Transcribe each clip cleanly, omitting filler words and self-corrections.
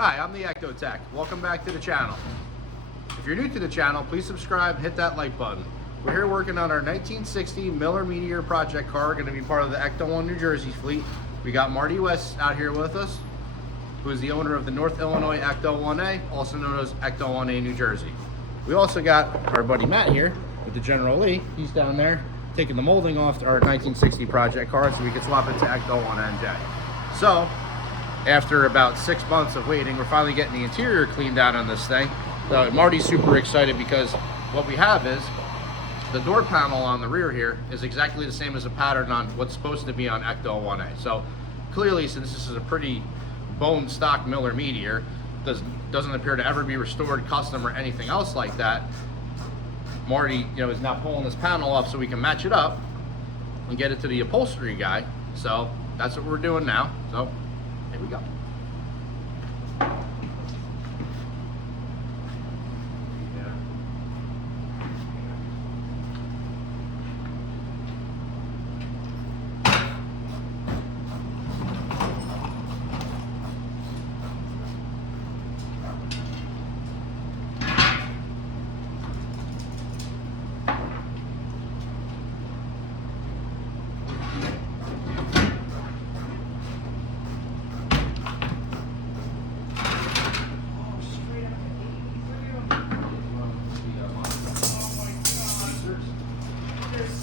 Hi, I'm the Extratech. Welcome back to the channel. If you're new to the channel, please subscribe and hit that like button. We're here working on our 1960 Miller Meteor project car, going to be part of the Ecto 1 New Jersey fleet. We got Marty West out here with us, who is the owner of the North Illinois Ecto 1A, also known as Ecto 1A New Jersey. We also got our buddy Matt here with the General Lee. He's down there taking the molding off our 1960 project car so we can swap it to Ecto 1NJ. So, after about 6 months of waiting, we're finally getting the interior cleaned out on this thing. Marty's super excited because what we have is the door panel on the rear here is exactly the same as the pattern on what's supposed to be on Ecto 1A. So clearly, since this is a pretty bone stock Miller Meteor, doesn't appear to ever be restored, custom, or anything else like that, Marty, is now pulling this panel up so we can match it up and get it to the upholstery guy. So that's what we're doing now. So here we go.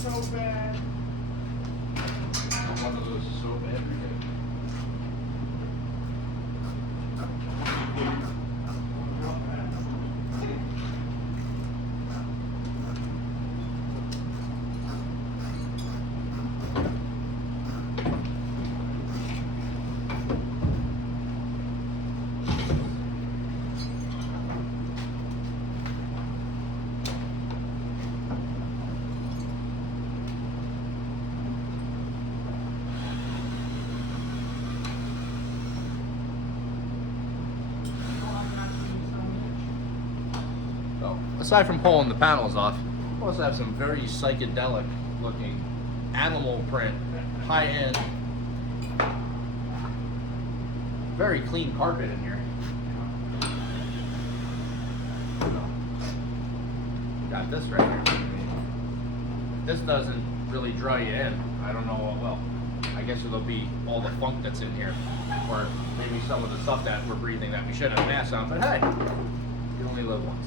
So bad. One of those is so bad. Aside from pulling the panels off, we also have some very psychedelic looking animal print, high-end, very clean carpet in here. Got this right here. This doesn't really draw you in. I don't know what will. I guess it'll be all the funk that's in here, or maybe some of the stuff that we're breathing that we shouldn't have masks on, but hey, you only live once.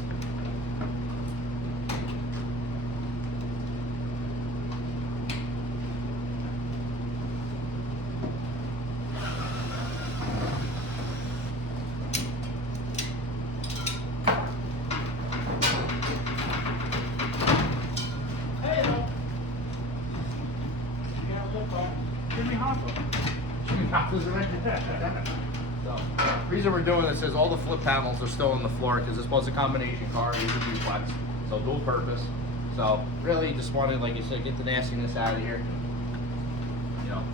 So, the reason we're doing this is all the flip panels are still on the floor because this was a combination car, these are duplex, so dual purpose. So really just wanted, like you said, get the nastiness out of here.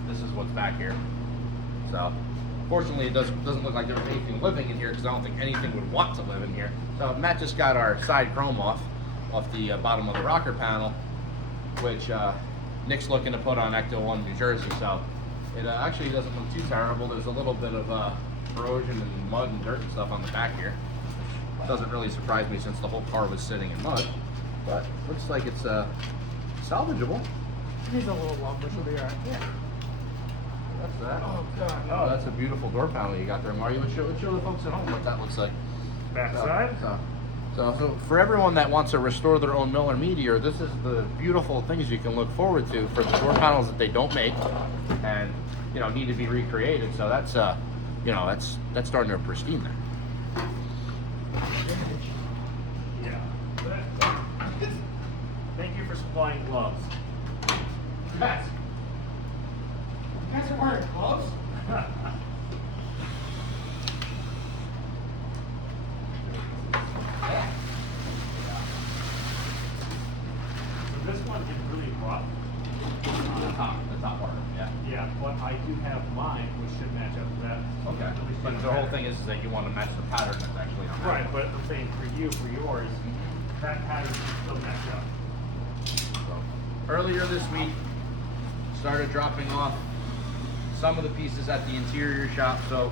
This is what's back here. So fortunately it doesn't look like there's anything living in here because I don't think anything would want to live in here. So Matt just got our side chrome off the bottom of the rocker panel, which Nick's looking to put on Ecto 1 New Jersey. So it actually doesn't look too terrible. There's a little bit of corrosion and mud and dirt and stuff on the back here. Doesn't really surprise me since the whole car was sitting in mud, but looks like it's salvageable. It needs a little lump, which will be alright. Yeah. That's that. Oh god. Oh, that's a beautiful door panel you got there, Marty. Let's show the folks at home what that looks like. Backside? So for everyone that wants to restore their own Miller Meteor, this is the beautiful things you can look forward to for the door panels that they don't make and need to be recreated. So that's that's starting to pristine there. Yeah. Thank you for supplying gloves. Guys, you guys are wearing gloves? This one is really rough. The top part, yeah. Yeah, but I do have mine, which should match up to that. Okay. But the whole thing is that you want to match the pattern that's actually on that. Right, but I'm saying for you, for yours, that pattern should still match up. So, earlier this week, started dropping off some of the pieces at the interior shop. So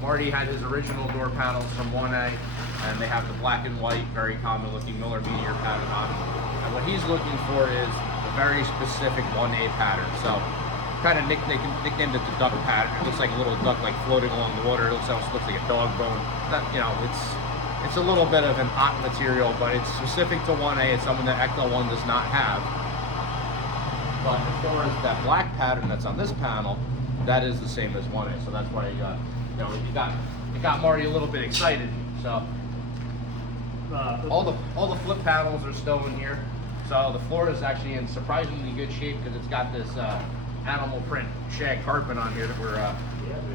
Marty had his original door panels from 1A, and they have the black and white, very common looking Miller Meteor pattern on them. And what he's looking for is a very specific 1A pattern. So kind of nicknamed it the duck pattern. It looks like a little duck like floating along the water. It almost looks like a dog bone. That, you know, it's a little bit of an odd material, but it's specific to 1A. It's something that Ecto 1 does not have. But as far as that black pattern that's on this panel, that is the same as 1A. So that's why you got Marty a little bit excited. So all the flip panels are still in here. So the floor is actually in surprisingly good shape because it's got this animal print shag carpet on here that we're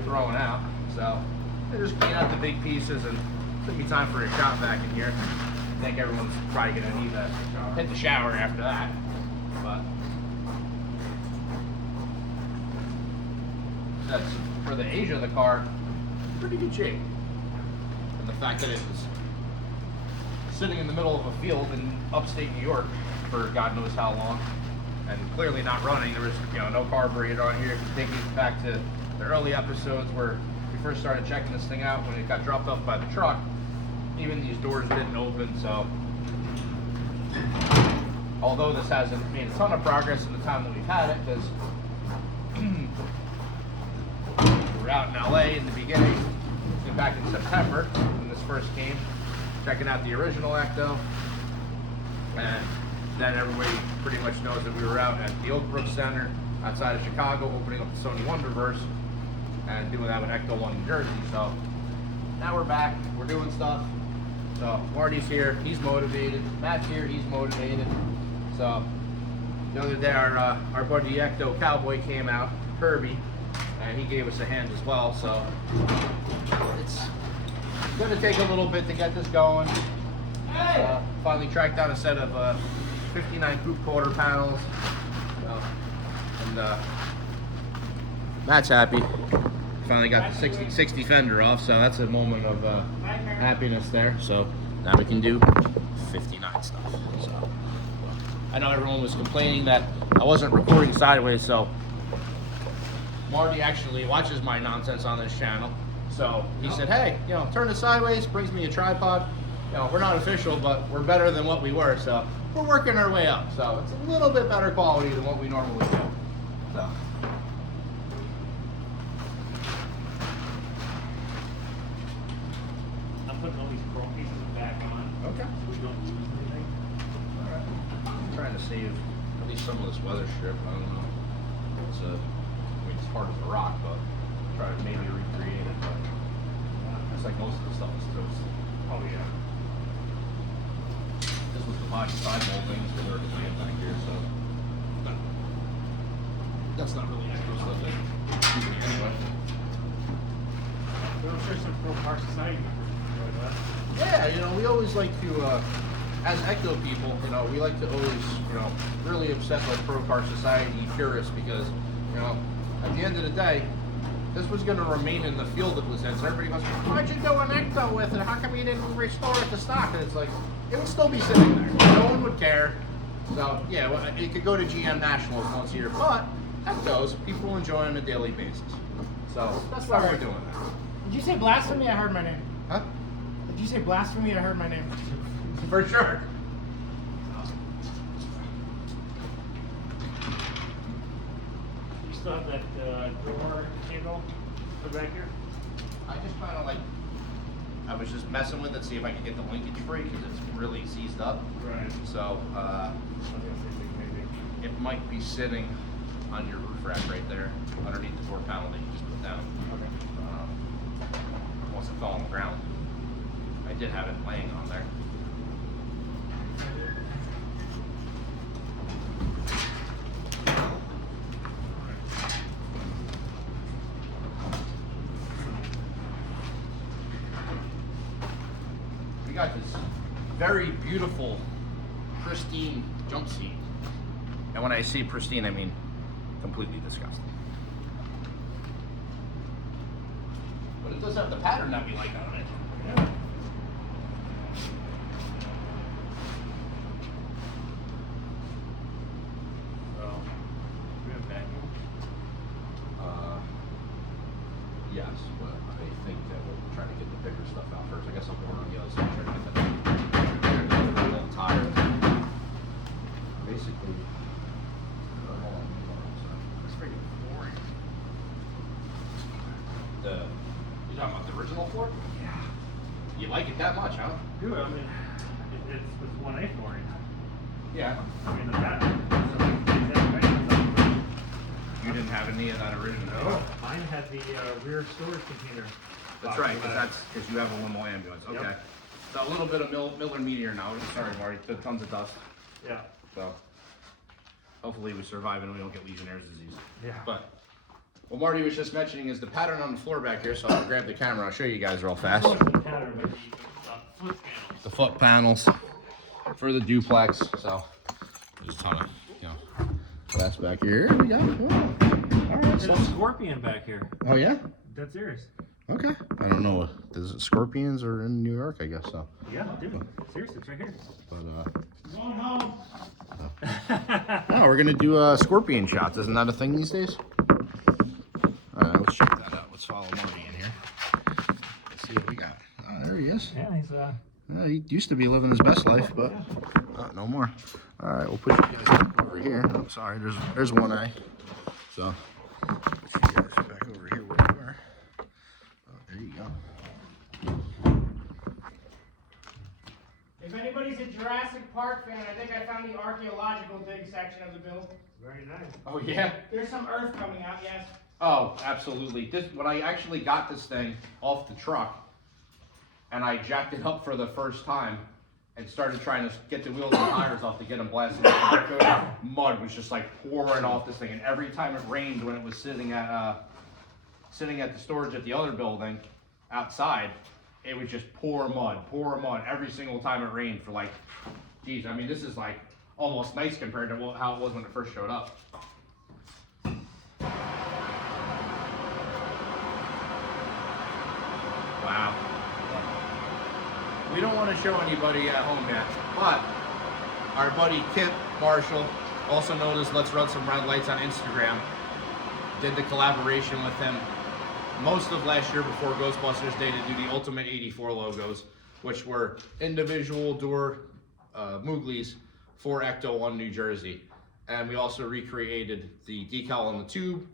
throwing out. So they just clean out the big pieces, and it's gonna be time for a shop vac in here. I think everyone's probably gonna need to hit the shower after that. But that's for the age of the car, pretty good shape. And the fact that it was sitting in the middle of a field in upstate New York for God knows how long, and clearly not running. There was, you know, no carburetor on here. If you think back to the early episodes where we first started checking this thing out, when it got dropped off by the truck, even these doors didn't open. So although this hasn't made a ton of progress in the time that we've had it, because we were out in LA in the beginning, back in September when this first came, checking out the original Ecto, and then everybody pretty much knows that we were out at the Oak Brook Center outside of Chicago, opening up the Sony Wonderverse and doing that with Ecto 1 New Jersey. So now we're back, we're doing stuff. So Marty's here, he's motivated. Matt's here, he's motivated. So the other day our buddy Ecto Cowboy came out, Kirby, and he gave us a hand as well. So it's gonna take a little bit to get this going. Finally tracked down a set of 59 coupe quarter panels. And Matt's happy. Finally got the 60 fender off, so that's a moment of happiness there. So now we can do 59 stuff. So I know everyone was complaining that I wasn't recording sideways, so Marty actually watches my nonsense on this channel. So he said, hey, you know, turn it sideways, brings me a tripod. You know, we're not official, but we're better than what we were. So we're working our way up. So it's a little bit better quality than what we normally do. So I'm putting all these chrome pieces back on. okay. So we don't lose anything. All right. I'm trying to save at least some of this weather strip. I don't know. It's it's hard as a rock, but try to maybe recreate it. But it's like most of the stuff is toast. Oh yeah. This was the body side moldings that are laying back here, so that's not really extra stuff. Excuse me, anyway. We'll share some Pro Car Society. Yeah, you know, we always like to, as Ecto people, you know, we like to always, you know, really upset like Pro Car Society purists because, you know, at the end of the day, this was going to remain in the field it was in. So everybody goes, why'd you do an Ecto with it? How come you didn't restore it to stock? And it's like, it would still be sitting there. No one would care. So, yeah, well, it could go to GM Nationals once a year. But Ectos, people enjoy on a daily basis. So that's why we're doing that. Did you say blasphemy? I heard my name. Huh? Did you say blasphemy? I heard my name. For sure. You still have that door handle put back here? I just kind of like, I was just messing with it, see if I could get the linkage free because it's really seized up. Right. So it might be sitting on your roof rack right there, underneath the door panel that you just put down. Okay. Once it fell on the ground, I did have it laying on there. We got this very beautiful, pristine jump seat. And when I say pristine, I mean completely disgusting. But it does have the pattern that we like on it. Yeah. So, we have vacuum. Yes, but I think that You talking about the original floor? Yeah. You like it that much, huh? Dude, I mean, it's 1A flooring. Yeah. I mean, the pattern. You didn't have any of that original? No, mine had the rear storage container. That's right, because you have a limo ambulance. Okay. Yep. So a little bit of Miller Meteor now. Sorry, Marty. Tons of dust. Yeah. So hopefully we survive and we don't get Legionnaire's disease. Yeah. But what Marty was just mentioning is the pattern on the floor back here. So I'll grab the camera. I'll show you guys real fast. The pattern, but the foot panels. The foot panels for the duplex. So there's a ton of, glass back here. Here we go. Oh. All right. There's a scorpion back here. Oh yeah. Dead serious. Okay. I don't know. Does it scorpions are in New York? I guess so. Yeah, dude. Seriously, it's right here. But Going home. no, we're gonna do scorpion shots. Isn't that a thing these days? All right, let's check that out. Let's follow Marty in here. Let's see what we got. Oh, there he is. Yeah, he's He used to be living his best life, but no more. All right, we'll put you guys back over here. Oh, sorry, there's one eye. So put you guys back over here where you were. Oh, there you go. If anybody's a Jurassic Park fan, I think I found the archaeological dig section of the build. very nice. Oh yeah. There's some earth coming out, yes. Oh, absolutely. When I actually got this thing off the truck, and I jacked it up for the first time, and started trying to get the wheels and tires off to get them blasted. Mud was just like pouring off this thing, and every time it rained when it was sitting at the storage at the other building outside, it would just pour mud every single time it rained for like, geez, I mean, this is like almost nice compared to how it was when it first showed up. Wow. We don't want to show anybody at home yet, but our buddy Kip Marshall, also known as Let's Run Some Red Lights on Instagram, did the collaboration with him most of last year before Ghostbusters Day to do the Ultimate 84 logos, which were individual door Mooglies for Ecto 1 New Jersey. And we also recreated the decal on the tube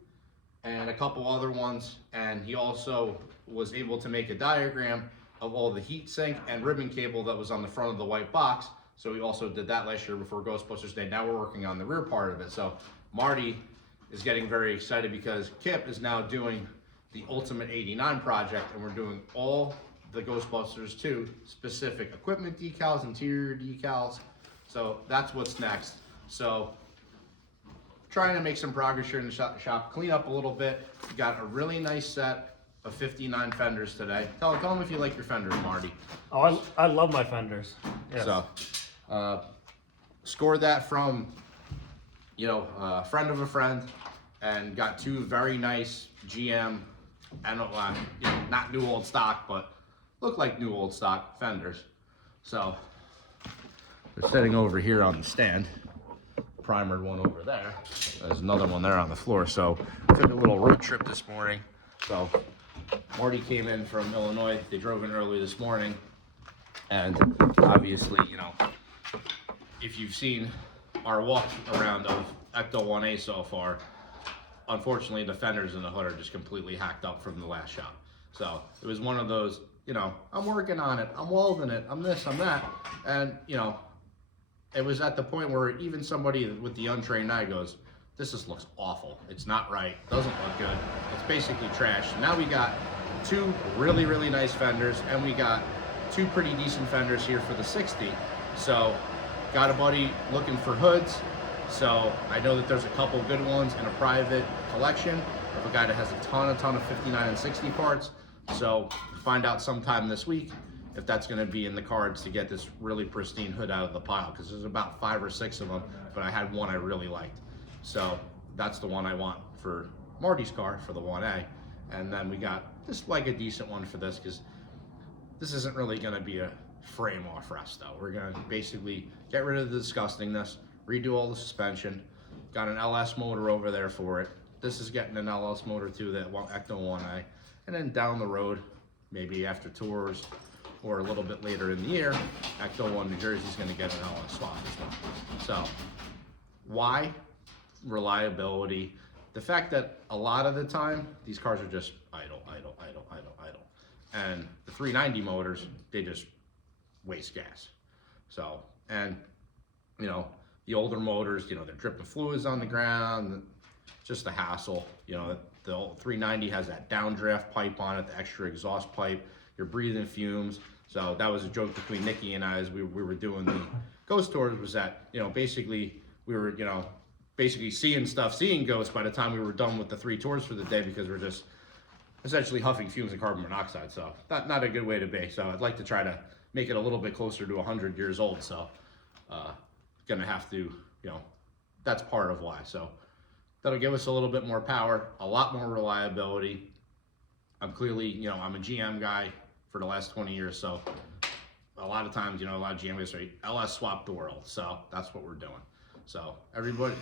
and a couple other ones. And he also was able to make a diagram of all the heat sink and ribbon cable that was on the front of the white box. So we also did that last year before Ghostbusters Day. Now we're working on the rear part of it. So Marty is getting very excited because Kip is now doing the Ultimate 89 project, and we're doing all the Ghostbusters 2 specific equipment decals, interior decals. So that's what's next. So trying to make some progress here in the shop, clean up a little bit. We got a really nice set of 59 fenders today. Tell them if you like your fenders, Marty. Oh, I love my fenders. Yes. So scored that from a friend of a friend, and got two very nice GM, and not new old stock, but look like new old stock fenders. So they're sitting over here on the stand. Primered one over there. There's another one there on the floor. So took a little road trip this morning. So Marty came in from Illinois. They drove in early this morning, and obviously, if you've seen our walk around of Ecto 1A so far, unfortunately the fenders in the hood are just completely hacked up from the last shop. So it was one of those, I'm working on it, I'm welding it, I'm this, I'm that, and it was at the point where even somebody with the untrained eye goes, this just looks awful, it's not right, doesn't look good, it's basically trash. Now we got two really, really nice fenders, and we got two pretty decent fenders here for the 60. So got a buddy looking for hoods. So I know that there's a couple good ones in a private collection of a guy that has a ton of 59 and 60 parts. So find out sometime this week if that's going to be in the cards to get this really pristine hood out of the pile, because there's about 5 or 6 of them, but I had one I really liked. So that's the one I want for Marty's car for the 1A. And then we got just like a decent one for this, because this isn't really going to be a frame off resto. We're going to basically get rid of the disgustingness, redo all the suspension, got an LS motor over there for it. This is getting an LS motor too, that Ecto 1A. And then down the road, maybe after tours or a little bit later in the year, Ecto 1 New Jersey is going to get an LS swap as well. So why? Reliability. The fact that a lot of the time, these cars are just idle. And the 390 motors, they just waste gas. So, and you know, the older motors, you know, they're dripping fluids on the ground, just a hassle. You know, the old 390 has that downdraft pipe on it, the extra exhaust pipe, you're breathing fumes. So that was a joke between Nikki and I as we were doing the ghost tours, was that, you know, basically we were, you know, basically seeing ghosts by the time we were done with the 3 tours for the day, because we're just essentially huffing fumes and carbon monoxide. So not a good way to be. So I'd like to try to make it a little bit closer to 100 years old. So gonna have to, you know, that's part of why. So that'll give us a little bit more power, a lot more reliability. I'm clearly, you know, I'm a GM guy for the last 20 years. So a lot of times, you know, a lot of GM guys say, LS swap the world. So that's what we're doing. So everybody,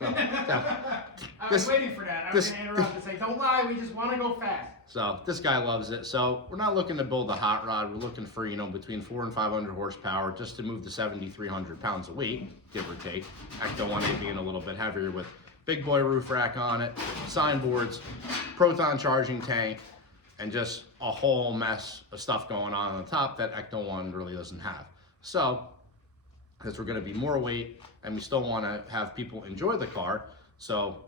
I was waiting for that. I was going to interrupt and say, don't lie, we just want to go fast. So this guy loves it. So we're not looking to build a hot rod. We're looking for, you know, between 400 and 500 horsepower just to move the 7,300 pounds a weight, give or take. Ecto 1A being a little bit heavier with big boy roof rack on it, signboards, proton charging tank, and just a whole mess of stuff going on the top that Ecto 1 really doesn't have. So, because we're going to be more weight and we still want to have people enjoy the car. So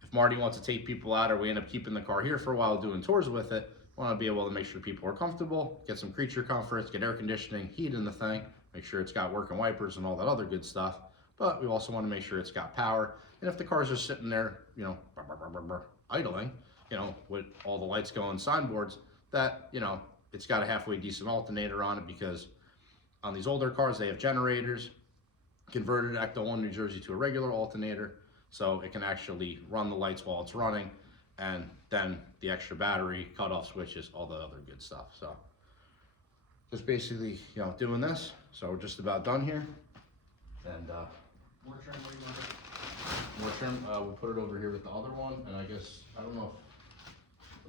if Marty wants to take people out or we end up keeping the car here for a while doing tours with it, we want to be able to make sure people are comfortable, get some creature comforts, get air conditioning, heat in the thing, make sure it's got working wipers and all that other good stuff. But we also want to make sure it's got power. And if the car's just sitting there, you know, idling, you know, with all the lights going, signboards, that, you know, it's got a halfway decent alternator on it, because on these older cars, they have generators, converted Ecto 1 New Jersey to a regular alternator, so it can actually run the lights while it's running, and then the extra battery, cutoff switches, all the other good stuff. So just basically, you know, doing this. So we're just about done here. And More trim, what do you want to do? more trim, we'll put it over here with the other one, and I guess, I don't know,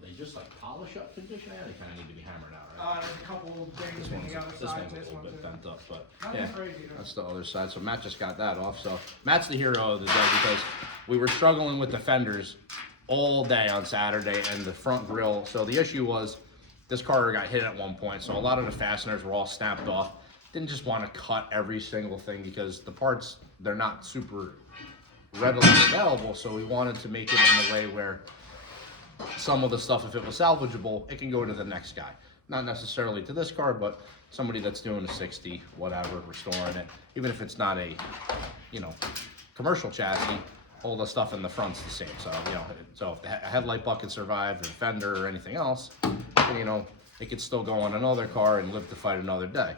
they just like polish up condition? They kind of need to be hammered out, right? There's a couple things This on one's, the other this side. one's a This little one's bit bent up, but Nothing yeah, crazy, though. that's the other side. So Matt just got that off. So Matt's the hero of the day, because we were struggling with the fenders all day on Saturday and the front grille. So the issue was this car got hit at one point, so a lot of the fasteners were all snapped off. Didn't just want to cut every single thing, because the parts, they're not super readily available. So we wanted to make it in a way where some of the stuff, if it was salvageable, it can go to the next guy. Not necessarily to this car, but somebody that's doing a 60, whatever, restoring it. Even if it's not a, you know, commercial chassis, all the stuff in the front's the same. So, you know, so if the headlight bucket survived, or fender, or anything else, then, you know, it could still go on another car and live to fight another day.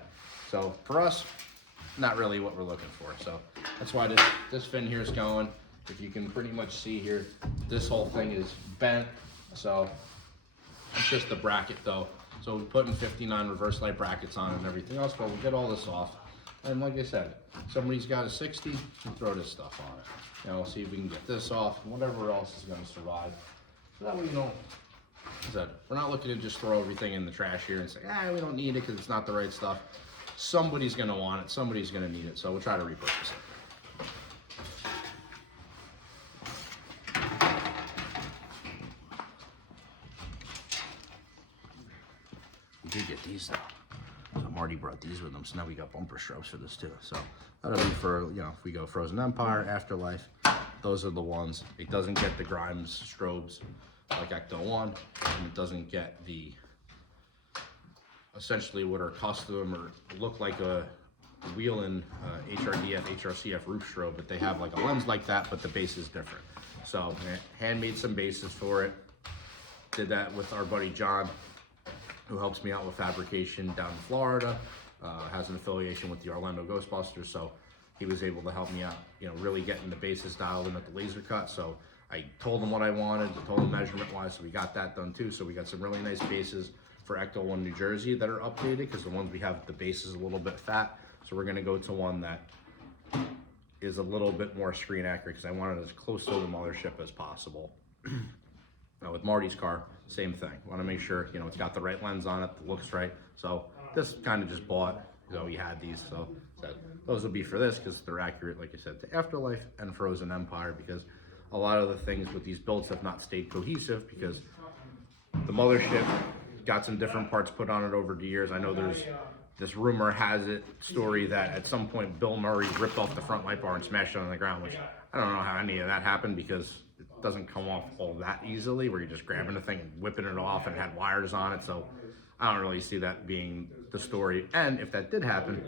So for us, not really what we're looking for. So that's why this fin here is going. If you can pretty much see here, this whole thing is bent. So it's just the bracket though. So we're putting 59 reverse light brackets on and everything else, but we'll get all this off. And like I said, somebody's got a 60, we'll throw this stuff on it. You know, we'll see if we can get this off, and whatever else is gonna survive. So that way, you know, like I said, we're not looking to just throw everything in the trash here and say, we don't need it because it's not the right stuff. Somebody's gonna want it, somebody's gonna need it, so we'll try to repurpose it. We did get these though. So Marty brought these with him, so now we got bumper strobes for this too. So that'll be for, you know, if we go Frozen Empire, Afterlife, those are the ones. It doesn't get the Grimes strobes like Ecto 1, and it doesn't get the, essentially what are custom or look like a Whelen HRDF, HRCF roof strobe, but they have like a lens like that, but the base is different. So handmade some bases for it. Did that with our buddy John, who helps me out with fabrication down in Florida, has an affiliation with the Orlando Ghostbusters, so he was able to help me out, you know, really getting the bases dialed in at the laser cut. So I told him what I wanted, I told him measurement wise, so we got that done too. So we got some really nice bases for Ecto 1 New Jersey that are updated, because the ones we have, the base is a little bit fat. So we're gonna go to one that is a little bit more screen accurate, because I want it as close to the mothership as possible. Now with Marty's car, same thing. Want to make sure, you know, it's got the right lens on it, the looks right. So this kind of just bought, you know, we had these, so those will be for this, because they're accurate, like I said, to Afterlife and Frozen Empire, because a lot of the things with these builds have not stayed cohesive, because the mothership got some different parts put on it over the years. I know there's this rumor has it story that at some point Bill Murray ripped off the front light bar and smashed it on the ground, which I don't know how any of that happened because it doesn't come off all that easily where you're just grabbing the thing and whipping it off and it had wires on it. So I don't really see that being the story. And if that did happen,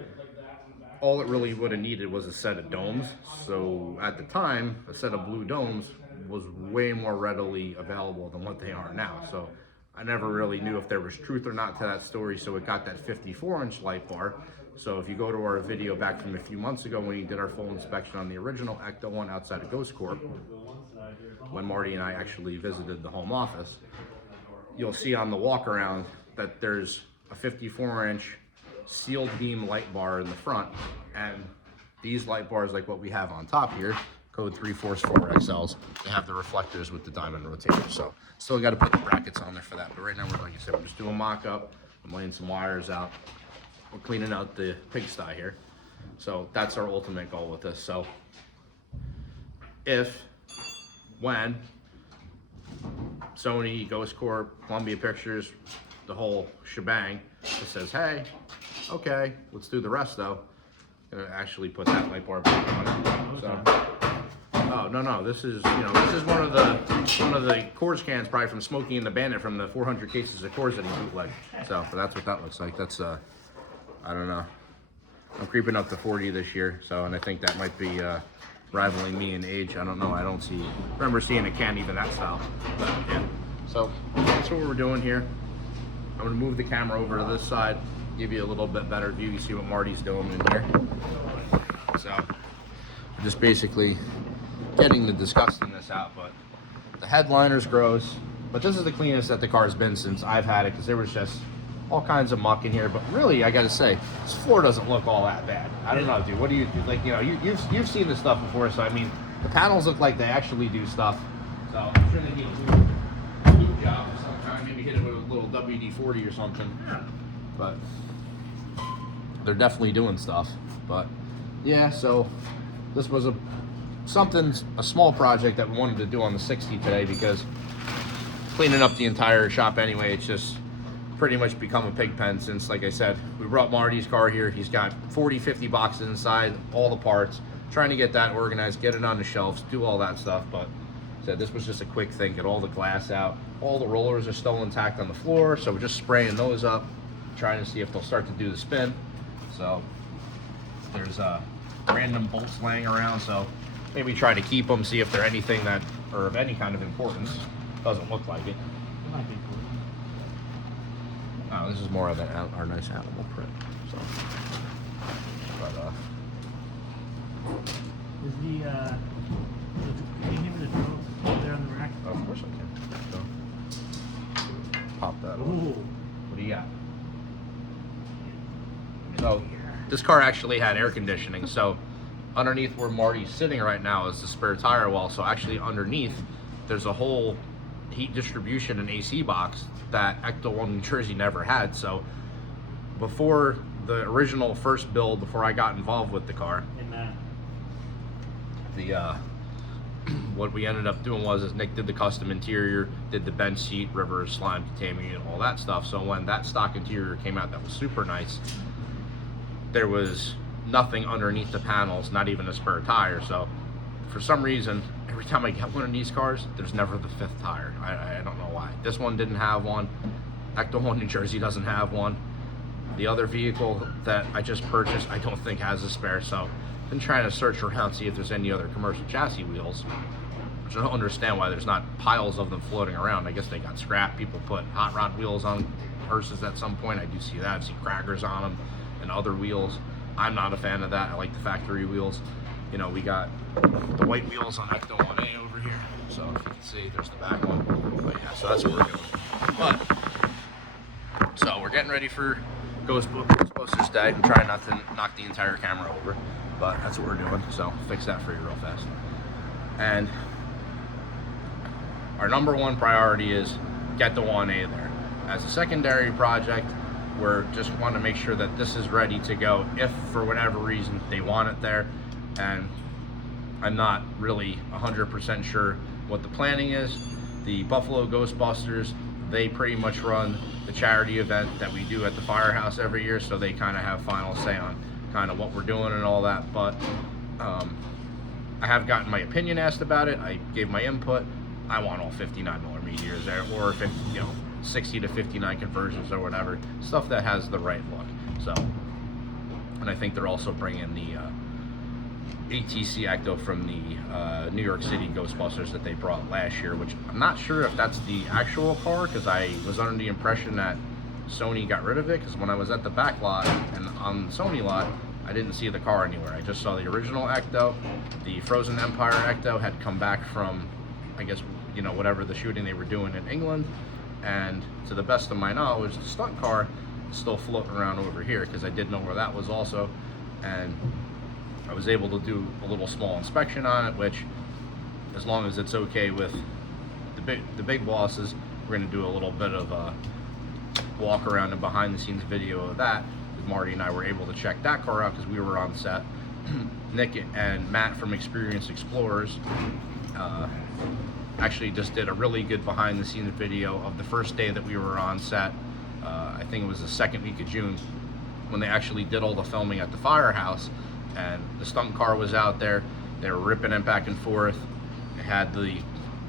all it really would have needed was a set of domes. So at the time, a set of blue domes was way more readily available than what they are now. So I never really knew if there was truth or not to that story. So it got that 54-inch light bar. So if you go to our video back from a few months ago when we did our full inspection on the original Ecto one outside of Ghost Corp, when Marty and I actually visited the home office, you'll see on the walk around that there's a 54-inch sealed beam light bar in the front, and these light bars like what we have on top here, code 344XLs, they have the reflectors with the diamond rotator. So still got to put the brackets on there for that, but right now we're, like I said, we're just doing mock-up. I'm laying some wires out, we're cleaning out the pigsty here. So that's our ultimate goal with this. So when Sony, Ghost Corp, Columbia Pictures, the whole shebang, it says, hey, okay, let's do the rest though. Gonna actually put that light bar back on it. So, oh no, this is this is one of the Coors cans probably from Smokey and the Bandit from the 400 cases of Coors that he bootlegged. So that's what that looks like. That's I don't know. I'm creeping up to 40 this year, so and I think that might be rivaling me in age. I don't know. I don't remember seeing a can even that style. But yeah. So that's what we're doing here. I'm gonna move the camera over to this side, give you a little bit better view. You see what Marty's doing in here. So I'm just basically getting the disgustingness out, but the headliner's gross. But this is the cleanest that the car's been since I've had it, because there was just all kinds of muck in here. But really, I gotta say, this floor doesn't look all that bad. I don't know, dude. What do you like? You've seen this stuff before, so I mean, the panels look like they actually do stuff. So I'm sure they need a lube job of some kind. Maybe hit it with a little WD-40 or something. But they're definitely doing stuff. But yeah, so this was a small project that we wanted to do on the 60 today, because cleaning up the entire shop anyway, it's just pretty much become a pig pen since, like I said, we brought Marty's car here. He's got 40-50 boxes inside, all the parts, trying to get that organized, get it on the shelves, do all that stuff. But said this was just a quick thing, get all the glass out. All the rollers are still intact on the floor, so we're just spraying those up, trying to see if they'll start to do the spin. So there's random bolts laying around, so maybe try to keep them, see if they're anything that are of any kind of importance. Doesn't look like it. Might be cool. Oh, this is more of our nice animal print. So, but Is can you give me the drill there on the rack? of course I can. So, pop that. Ooh. What do you got? So this car actually had air conditioning. So underneath where Marty's sitting right now is the spare tire wall. So actually underneath there's a whole heat distribution and AC box that Ecto 1 New Jersey never had. So before the original first build, before I got involved with the car, what we ended up doing was Nick did the custom interior, did the bench seat, river, slime, titanium, and all that stuff. So when that stock interior came out, that was super nice. There was nothing underneath the panels, not even a spare tire. So for some reason, every time I get one of these cars, there's never the fifth tire. I don't know why. This one didn't have one. Ecto 1 New Jersey doesn't have one. The other vehicle that I just purchased, I don't think has a spare. So I've been trying to search around, see if there's any other commercial chassis wheels, which I don't understand why there's not piles of them floating around. I guess they got scrapped. People put hot rod wheels on hearses at some point. I do see that. I've seen crackers on them and other wheels. I'm not a fan of that. I like the factory wheels. You know, we got the white wheels on Ecto 1A over here. So if you can see, there's the back one. But yeah, so that's what we're doing. But, so we're getting ready for Ghostbusters Day. I'm trying not to knock the entire camera over, but that's what we're doing. So fix that for you real fast. And our number one priority is get the 1A there. As a secondary project, we're just want to make sure that this is ready to go if for whatever reason they want it there. And I'm not really 100% sure what the planning is. The Buffalo Ghostbusters, they pretty much run the charity event that we do at the firehouse every year, so they kind of have final say on kind of what we're doing and all that. But I have gotten my opinion asked about it. I gave my input. I want all 59 Miller Meteors there, or if it, 60 to 59 conversions or whatever, stuff that has the right look. So, and I think they're also bringing the ATC Ecto from the New York City Ghostbusters that they brought last year, which I'm not sure if that's the actual car, because I was under the impression that Sony got rid of it, because when I was at the back lot and on the Sony lot, I didn't see the car anywhere. I just saw the original Ecto. The Frozen Empire Ecto had come back from, I guess, whatever the shooting they were doing in England, and to the best of my knowledge, the stunt car is still floating around over here, because I did know where that was also, and I was able to do a little small inspection on it, which, as long as it's okay with the big bosses, we're going to do a little bit of a walk around and behind the scenes video of that. Marty and I were able to check that car out because we were on set. Nick and Matt from Experienced Explorers actually just did a really good behind the scenes video of the first day that we were on set. I think it was the second week of June, when they actually did all the filming at the firehouse, and the stunt car was out there. They were ripping it back and forth. It had the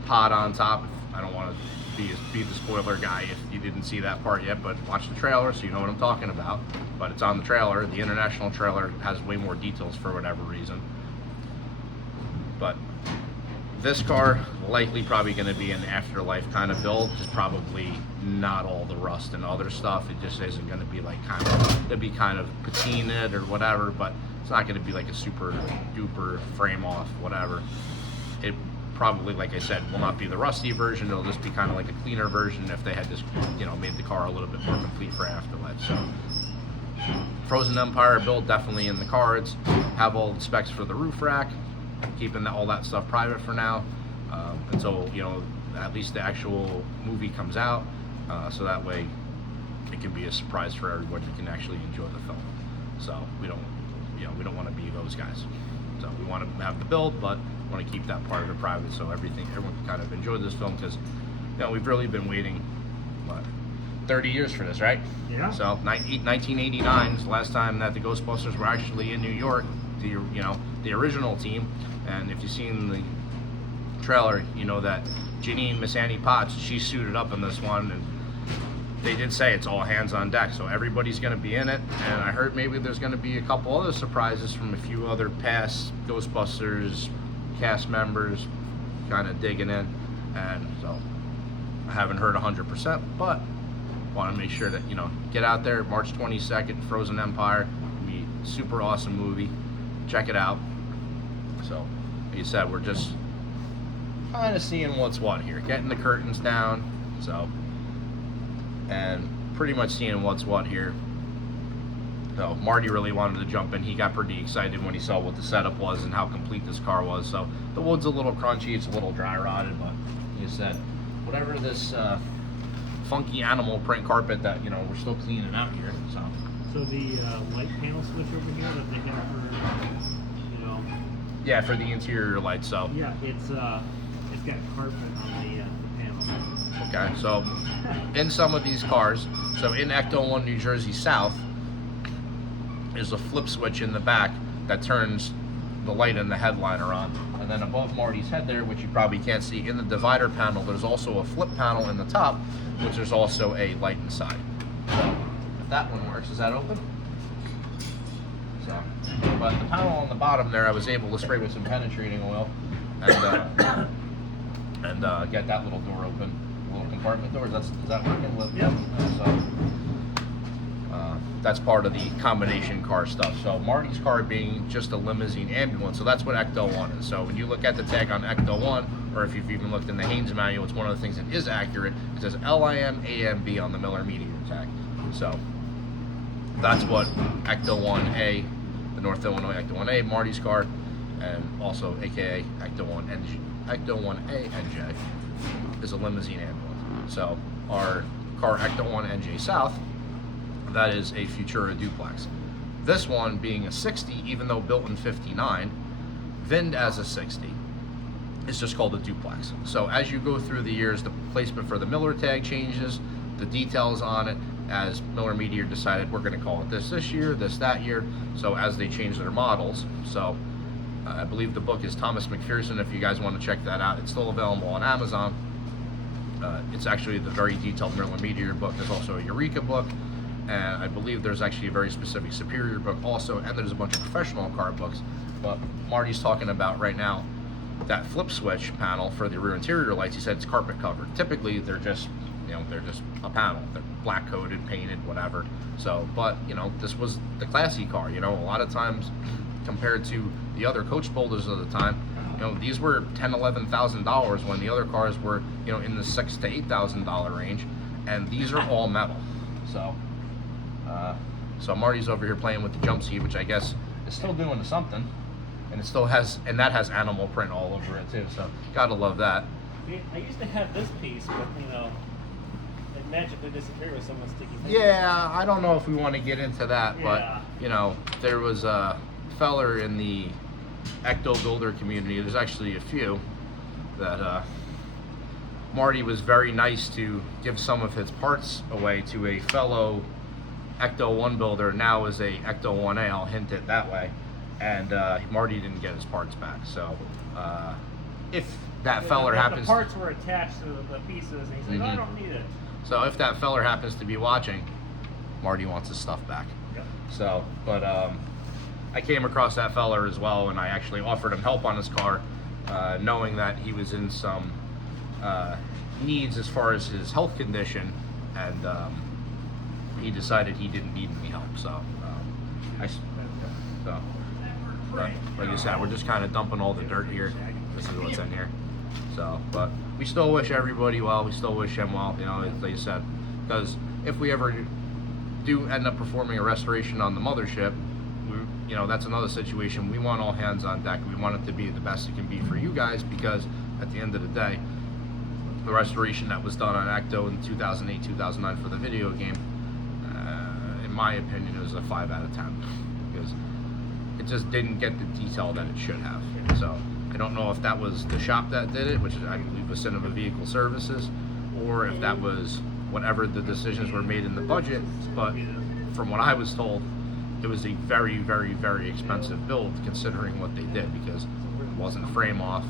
pod on top. I don't want to be the spoiler guy if you didn't see that part yet, but watch the trailer so you know what I'm talking about. But it's on the trailer. The international trailer has way more details for whatever reason. But this car likely probably going to be an afterlife kind of build, just probably not all the rust and other stuff. It just isn't going to be like it'll be kind of patinaed or whatever, but it's not going to be like a super duper frame off whatever. It probably, like I said, will not be the rusty version. It'll just be kind of like a cleaner version if they had just made the car a little bit more complete for afterlife. So Frozen Empire build definitely in the cards. Have all the specs for the roof rack. Keeping all that stuff private for now until at least the actual movie comes out, so that way it can be a surprise for everyone who can actually enjoy the film. So we don't want to be those guys. So we want to have the build, but want to keep that part of it private, so everyone can kind of enjoy this film, because we've really been waiting 30 years for this, right? Yeah. So 1989 is the last time that the Ghostbusters were actually in New York. The original team, and if you've seen the trailer, you know that Janine, Miss Annie Potts, she's suited up in this one, and they did say it's all hands on deck, so everybody's going to be in it. And I heard maybe there's going to be a couple other surprises from a few other past Ghostbusters cast members kind of digging in, and so I haven't heard 100%, but want to make sure that get out there. March 22nd, Frozen Empire, be super awesome movie. Check it out. So, like you said, we're just kind of seeing what's what here, getting the curtains down, so, and pretty much seeing what's what here. So Marty really wanted to jump in. He got pretty excited when he saw what the setup was and how complete this car was. So the wood's a little crunchy, it's a little dry rotted, but like I said, whatever this funky animal print carpet that we're still cleaning out here. So the light panel switch over here that they have for yeah, for the interior lights. So yeah, it's got carpet on the panel. Okay, so in some of these cars, so in Ecto 1 New Jersey South, is a flip switch in the back that turns the light in the headliner on. And then above Marty's head there, which you probably can't see, in the divider panel, there's also a flip panel in the top, which there's also a light inside. So if that one works, is that open? So, but the panel on the bottom there, I was able to spray with some penetrating oil and get that little door open, little compartment door. Is that working? Yep. So that's part of the combination car stuff. So Marty's car being just a limousine ambulance, so that's what Ecto 1 is. So when you look at the tag on Ecto 1, or if you've even looked in the Haynes manual, it's one of the things that is accurate. It says LIM AMB on the Miller Meteor tag. So that's what Ecto 1A, the North Illinois Ecto 1A, Marty's car, and also AKA Ecto 1A NJ is a limousine ambulance. So our car Ecto 1 NJ South, that is a Futura duplex. This one being a 60, even though built in 59, VINed as a 60. It's just called a duplex. So as you go through the years, the placement for the Miller tag changes, the details on it, as Miller Meteor decided we're going to call it this year, this that year. So as they change their models, so I believe the book is Thomas McPherson. If you guys want to check that out, it's still available on Amazon. It's actually the very detailed Miller Meteor book. There's also a Eureka book, and I believe there's actually a very specific Superior book also, and there's a bunch of professional car books. But Marty's talking about right now that flip switch panel for the rear interior lights. He said it's carpet covered. Typically they're just, they're just a panel. They're black coated, painted, whatever. So, but this was the classy car. A lot of times compared to the other coach boulders of the time, these were $10,000, $11,000 when the other cars were, in the $6,000 to $8,000 range, and these are all metal. So, so Marty's over here playing with the jump seat, which I guess is still doing something, and it still has, and that has animal print all over it too. So, gotta love that. I used to have this piece, but it magically disappeared with someone's sticky fingers. Yeah, I don't know if we want to get into that, Yeah. but there was a feller in the ecto builder community. There's actually a few that Marty was very nice to give some of his parts away to a fellow ecto 1 builder. Now is a ecto 1A. I'll hint it that way. And Marty didn't get his parts back. So if that feller happens, the parts were attached to the pieces, and he's like, "Oh, I don't need it." So if that feller happens to be watching, Marty wants his stuff back. Yep. So, but I came across that feller as well, and I actually offered him help on his car, knowing that he was in some needs as far as his health condition, and he decided he didn't need any help. So, but like I said, we're just kind of dumping all the dirt here. This is what's in here. So, but we still wish everybody well. We still wish him well, as they said, because if we ever do end up performing a restoration on the mothership, that's another situation. We want all hands on deck. We want it to be the best it can be for you guys, because at the end of the day, the restoration that was done on Ecto in 2008, 2009 for the video game, in my opinion, it was a 5 out of 10, because it just didn't get the detail that it should have. So I don't know if that was the shop that did it, which I believe was Cinema Vehicle Services, or if that was whatever the decisions were made in the budget. But from what I was told, it was a very, very, very expensive build considering what they did, because it wasn't frame off,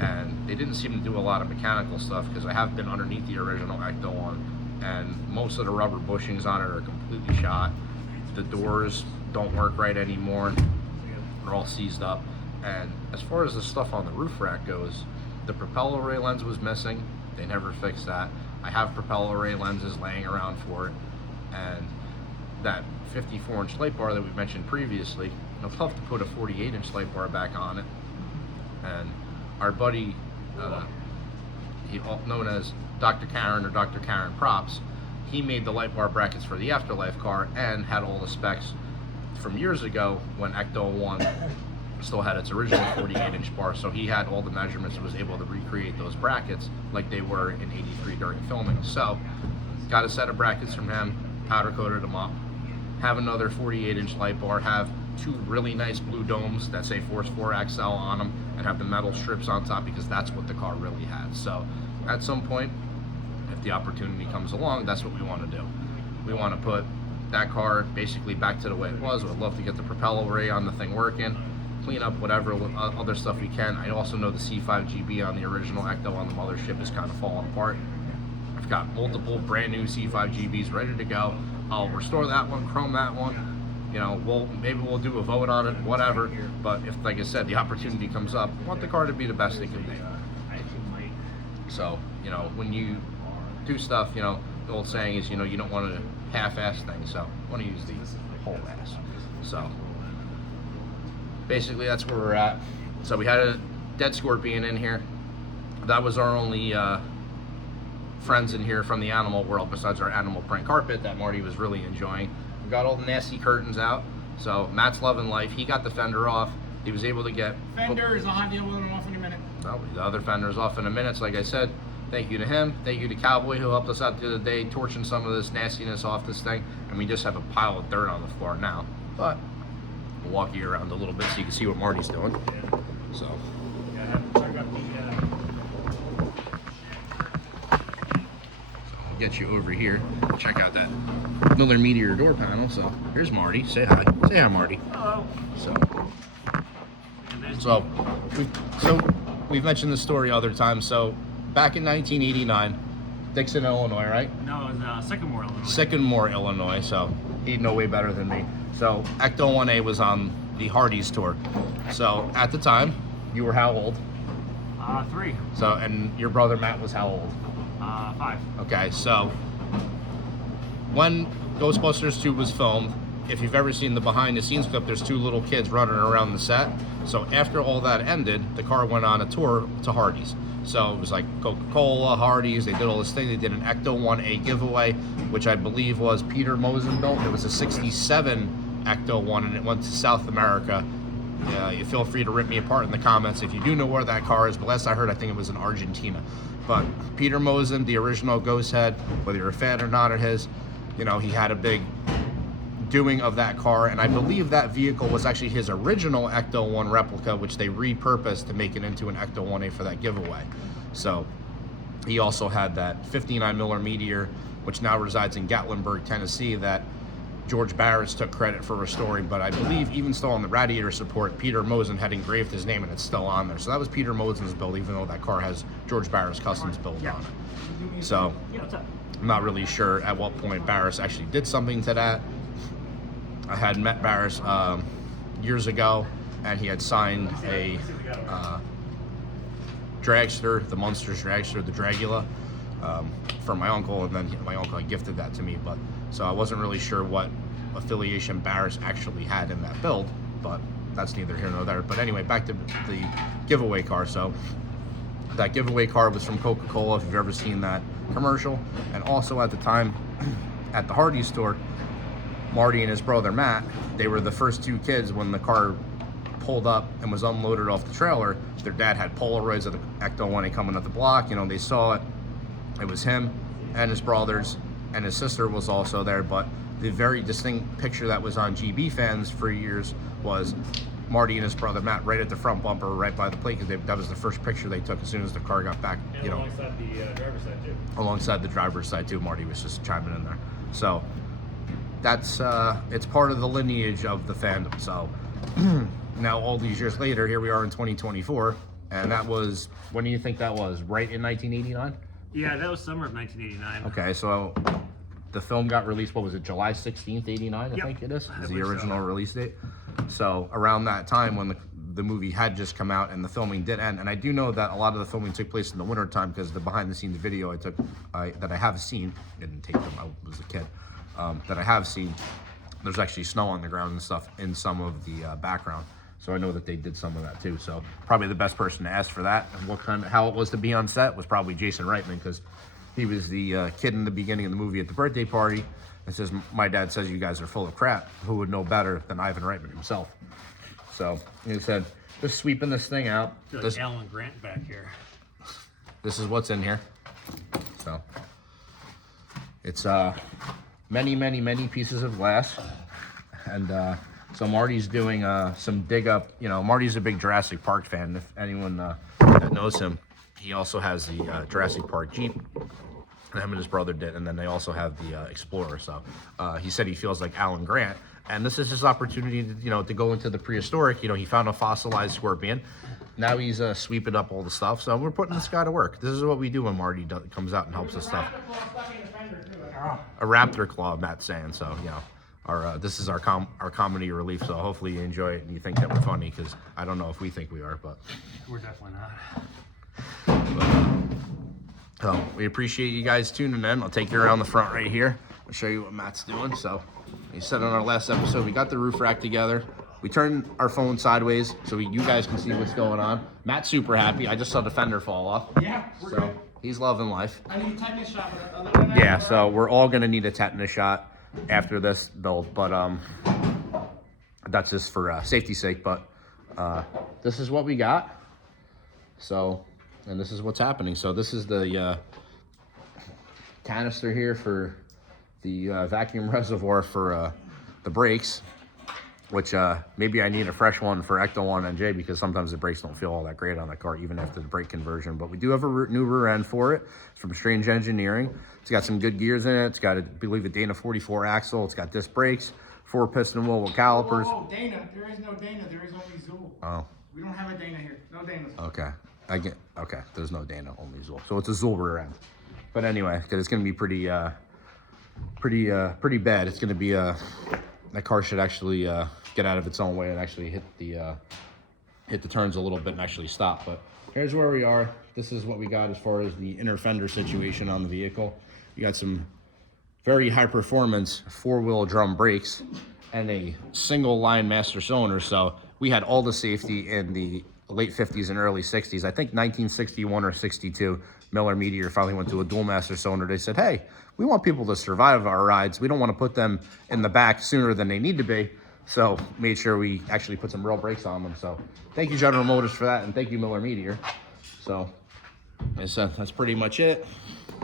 and they didn't seem to do a lot of mechanical stuff, because I have been underneath the original Ecto one, and most of the rubber bushings on it are completely shot. The doors don't work right anymore. They're all seized up. And as far as the stuff on the roof rack goes, the propeller ray lens was missing. They never fixed that. I have propeller ray lenses laying around for it, and that 54-inch light bar that we mentioned previously, I'll have to put a 48-inch light bar back on it. And our buddy, known as Dr. Karen or Dr. Karen Props, he made the light bar brackets for the Afterlife car and had all the specs from years ago when Ecto 1 still had its original 48-inch bar. So he had all the measurements and was able to recreate those brackets like they were in '83 during filming. So got a set of brackets from him, powder coated them up. Have another 48-inch light bar, have 2 really nice blue domes that say Force 4 XL on them, and have the metal strips on top, because that's what the car really had. So at some point, if the opportunity comes along, that's what we want to do. We want to put that car basically back to the way it was. We'd love to get the propeller ray on the thing working, clean up whatever other stuff we can. I also know the C5GB on the original Ecto on the mothership is kind of falling apart. I've got multiple brand new C5GBs ready to go. I'll restore that one, chrome that one. Maybe we'll do a vote on it, whatever. But if, like I said, the opportunity comes up, I want the car to be the best it can be. So, when you do stuff, the old saying is, you don't want to half-ass things. So, I want to use the whole ass. So, basically, that's where we're at. So, we had a dead scorpion in here. That was our only friends in here from the animal world, besides our animal print carpet that Marty was really enjoying. We got all the nasty curtains out. So Matt's loving life. He got the fender off. He was able to get Fender is on. Deal with him off in a minute. Well, the other fender's off in a minute. So like I said, thank you to him. Thank you to Cowboy, who helped us out the other day, torching some of this nastiness off this thing. And we just have a pile of dirt on the floor now. But we'll walk you around a little bit so you can see what Marty's doing. So. Yeah, I have to check got the, I'll get you over here. Check out that Miller Meteor door panel. So here's Marty. Say hi. Say hi, Marty. hello. So, And there's so we've mentioned this story other times. So back in 1989, Dixon, Illinois, right? no, it was Sycamore, Illinois. Sycamore, Illinois. So he'd know way better than me. So Ecto 1A was on the Hardy's tour. So at the time, you were how old? 3. So, and your brother Matt was how old? 5. Okay, so when Ghostbusters 2 was filmed, if you've ever seen the behind the scenes clip, there's 2 little kids running around the set. So after all that ended, the car went on a tour to Hardy's. So it was like Coca-Cola, Hardy's, they did all this thing. They did an Ecto 1A giveaway, which I believe was Peter Mosen built. It was a 67 Ecto 1 and it went to South America. You feel free to rip me apart in the comments if you do know where that car is, but last I heard, I think it was in Argentina. But Peter Mosen, the original Ghost Head, whether you're a fan or not of his, you know, he had a big doing of that car, and I believe that vehicle was actually his original Ecto 1 replica, which they repurposed to make it into an Ecto 1A for that giveaway. So he also had that 59 Miller Meteor, which now resides in Gatlinburg, Tennessee, that George Barris took credit for restoring, but I believe even still on the radiator support, Peter Mosen had engraved his name and it's still on there. So that was Peter Mosen's build, even though that car has George Barris Customs build on it. So Yeah, what's up? I'm not really sure at what point Barris actually did something to that. I had met Barris years ago, and he had signed a dragster, the Munsters dragster, the Dragula, for my uncle, and then my uncle had gifted that to me. But so I wasn't really sure what affiliation Barris actually had in that build, but that's neither here nor there. But anyway, back to the giveaway car. So that giveaway car was from Coca-Cola, if you've ever seen that commercial. And also at the time, at the Hardy's store, Marty and his brother Matt, they were the first 2 kids when the car pulled up and was unloaded off the trailer. Their dad had Polaroids of the Ecto 1A coming up the block. You know, they saw it. It was him and his brothers, and his sister was also there. But the very distinct picture that was on GB Fans for years was Marty and his brother Matt right at the front bumper, right by the plate, because that was the first picture they took as soon as the car got back. And you know, alongside the driver's side, too. alongside the driver's side too. Marty was just chiming in there. So that's it's part of the lineage of the fandom. So now all these years later, here we are in 2024, and that was, when do you think that was? Right in 1989? Yeah, that was summer of 1989. Okay, so the film got released, what was it, July 16th, 89, I Yep. think it is the believe so. original release date. So around that time when the movie had just come out and the filming did end, and I do know that a lot of the filming took place in the winter time, because the behind the scenes video that I have seen, I didn't take them, I was a kid, that I have seen, there's actually snow on the ground and stuff in some of the background. So I know that they did some of that too. So probably the best person to ask for that and how it was to be on set was probably Jason Reitman, because he was the kid in the beginning of the movie at the birthday party and says, "My dad says you guys are full of crap. Who would know better than Ivan Reitman himself?" So he said, just sweeping this thing out. I feel like Alan Grant back here. This is what's in here. So it's many pieces of glass. And so Marty's doing some dig up. You know, Marty's a big Jurassic Park fan. If anyone that knows him, he also has the Jurassic Park Jeep. Him and his brother did, and then they also have the Explorer. So he said he feels like Alan Grant, and this is his opportunity to, you know, to go into the prehistoric. You know, he found a fossilized scorpion. Now he's sweeping up all the stuff. So we're putting this guy to work. This is what we do when Marty comes out and helps us stuff. A raptor claw, Matt's saying. So, you know, this is our comedy relief. So hopefully you enjoy it and you think that we're funny, because I don't know if we think we are, but We're definitely not. We appreciate you guys tuning in. I'll take you around the front right here. I'll show you what Matt's doing. So he said on our last episode, we got the roof rack together. We turned our phone sideways so you guys can see what's going on. Matt's super happy. I just saw the fender fall off. Yeah, we're So good. he's loving life. I need a tetanus shot, but other than that, Yeah, so we're all gonna need a tetanus shot after this build, but that's just for safety's sake. But this is what we got. So, and this is what's happening. So this is the canister here for the vacuum reservoir for the brakes. which maybe I need a fresh one for Ecto 1 NJ because sometimes the brakes don't feel all that great on that car, even after the brake conversion. But we do have a new rear end for it. It's from Strange Engineering. It's got some good gears in it. It's got, I believe, a Dana 44 axle. It's got disc brakes, 4-piston wheel with calipers. Whoa, Dana. There is no Dana. There is only Zool. Oh. We don't have a Dana here. No Danas. Okay. Okay. There's no Dana, only Zool. So it's a Zool rear end. But anyway, because it's going to be pretty bad. It's going to be that car should actually get out of its own way and actually hit the turns a little bit and actually stop. But here's where we are. This is what we got as far as the inner fender situation on the vehicle. You got some very high performance 4-wheel drum brakes and a single line master cylinder. So we had all the safety in the late 50s and early 60s. I think 1961 or 62, Miller Meteor finally went to a dual master cylinder. They said, hey, we want people to survive our rides. We don't want to put them in the back sooner than they need to be. So made sure we actually put some real brakes on them. So thank you, General Motors, for that. And thank you, Miller Meteor. So that's pretty much it.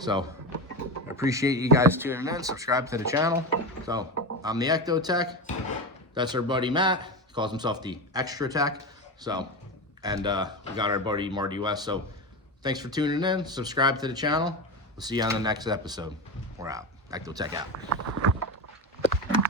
So I appreciate you guys tuning in. Subscribe to the channel. So I'm the Extratech. That's our buddy Matt. He calls himself the Extratech. So, and we got our buddy Marty West. So thanks for tuning in. Subscribe to the channel. We'll see you on the next episode. We're out. Extratech out.